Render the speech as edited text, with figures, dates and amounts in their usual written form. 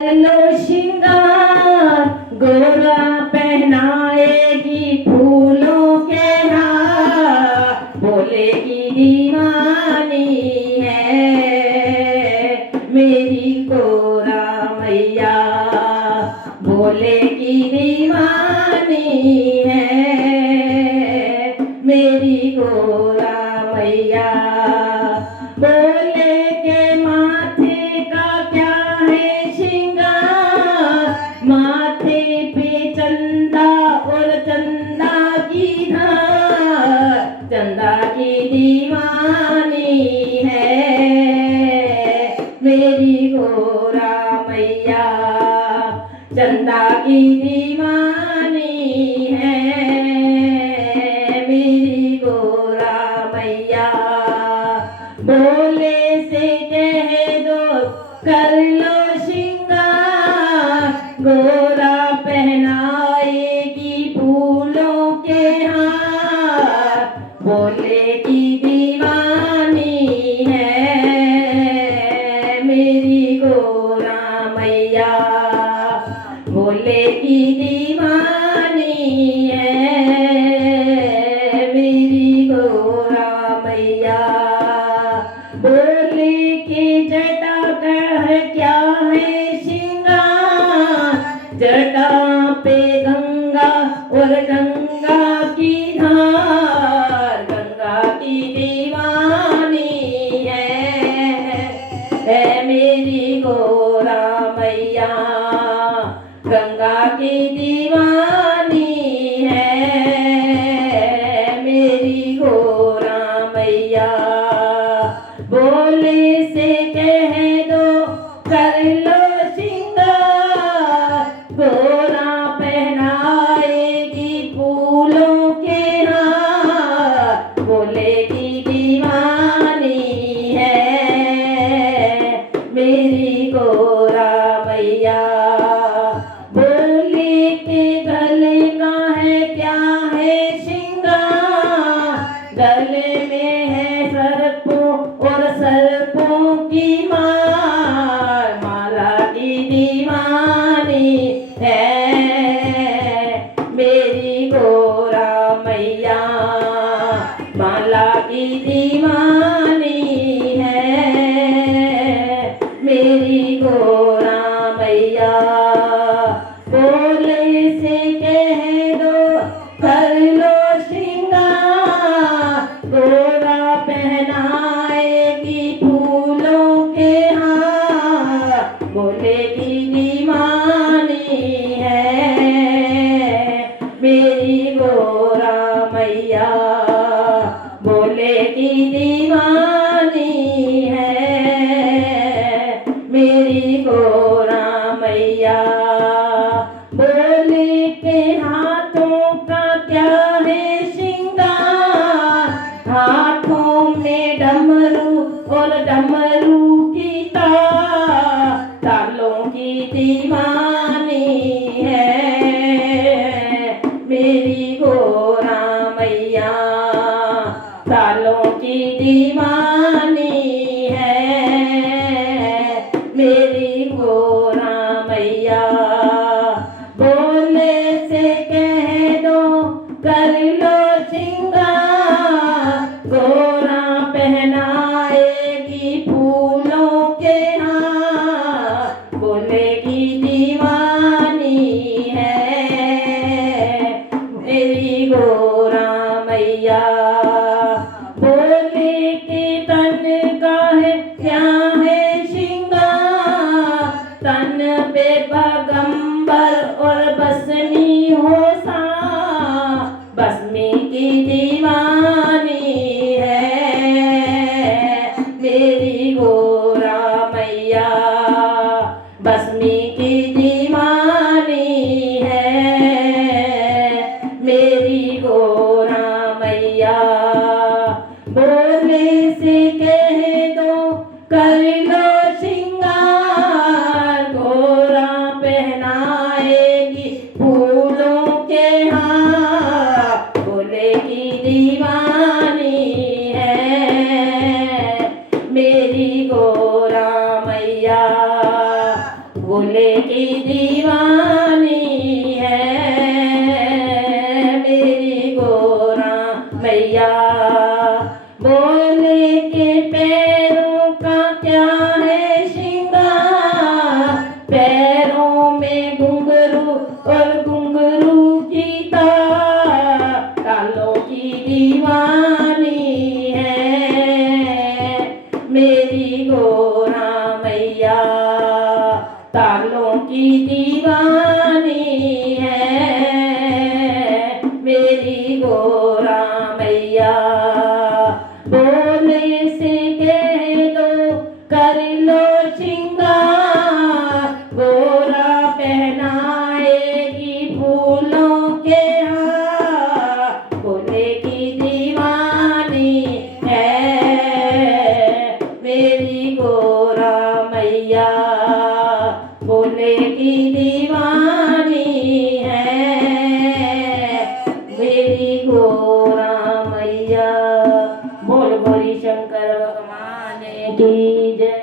लो श्रृंगार गोरा पहनाएगी फूलों के हार, बोलेगी दीवानी है मेरी गोरा मैया, बोलेगी दीवानी है मेरी गोरा मैया। बोले के माथे का क्या है श्रृंगार, माथे पे चंदा और चंदा की धार, चंदा की दीवानी है मेरी गोरा मैया, चंदा की दीवानी है मेरी गोरा मैया। बोले से कह दो कर लो श्रृंगार, गोरा पहनाएगी फूलों के हार, बोलेगी दीवानी है मेरी गोरा मैया, बोलेगी दीवानी है मेरी गोरा मैया। बोले के जटा का क्या है श्रृंगार, जटा पे गंगा और गंगा की धार, गंगा की दीवानी है मेरी गोरा मैया, गंगा की दीवानी है मेरी गोरा मैया। बोले से कह दो कर लो श्रृंगार, गोरा पहनाएगी फूलों के हार, बोलेगी दीवानी है मेरी गोरा मैया। बोले के गले का है क्या है श्रृंगार, गले में है सर्पों और सर्पों की मार, माला की दीवानी है मेरी गोरा मैया, माला की दीवानी है मेरी गोरा मैया। बोले से कह दो कर लो श्रृंगार, गोरा पहनाएगी फूलों के हार, बोलेगी दीवानी है मेरी गोरा मैया, बोलेगी दीवानी है मेरी गोरा मैया। बोले के हाथों का क्या है श्रृंगार, हाथों में डमरू और डमरू की तार, तालों की दीवानी है मेरी गोरा मैया, तालों की दीवानी है मेरी गोरा मैया। बोले से कह दो कर लो श्रृंगार, गोरा पहनाएगी फूलों के हार, बोलेगी दीवानी है मेरी गोरा मैया। बोले के तन का है क्या है श्रृंगार, तन पे पैगंबर और बसनी हो सा, बसमी की दीवानी है मेरी गोरा मैया, बसमी की दीवानी है मेरी गोरा मैया। बोले से कह दो कर लो श्रृंगार, गोरा पहनाएगी की दीवानी है मेरी गोरा मैया। बोले के पैरों का क्या है श्रृंगार, पैरों में घुंघरू और घुंघरू की तार, तालों की दीवानी है मेरी गोरा मैया। तालों की दीवानी है मेरी गोरा मैया। बोले से कह दो कर लो श्रृंगार, गोरा पहनाएगी फूलों के हार, बोले की दीवानी है मेरी गोरा मैया। बोले की दीवानी है मेरी गोरा मैया। बोल बोली शंकर भगवान की जय।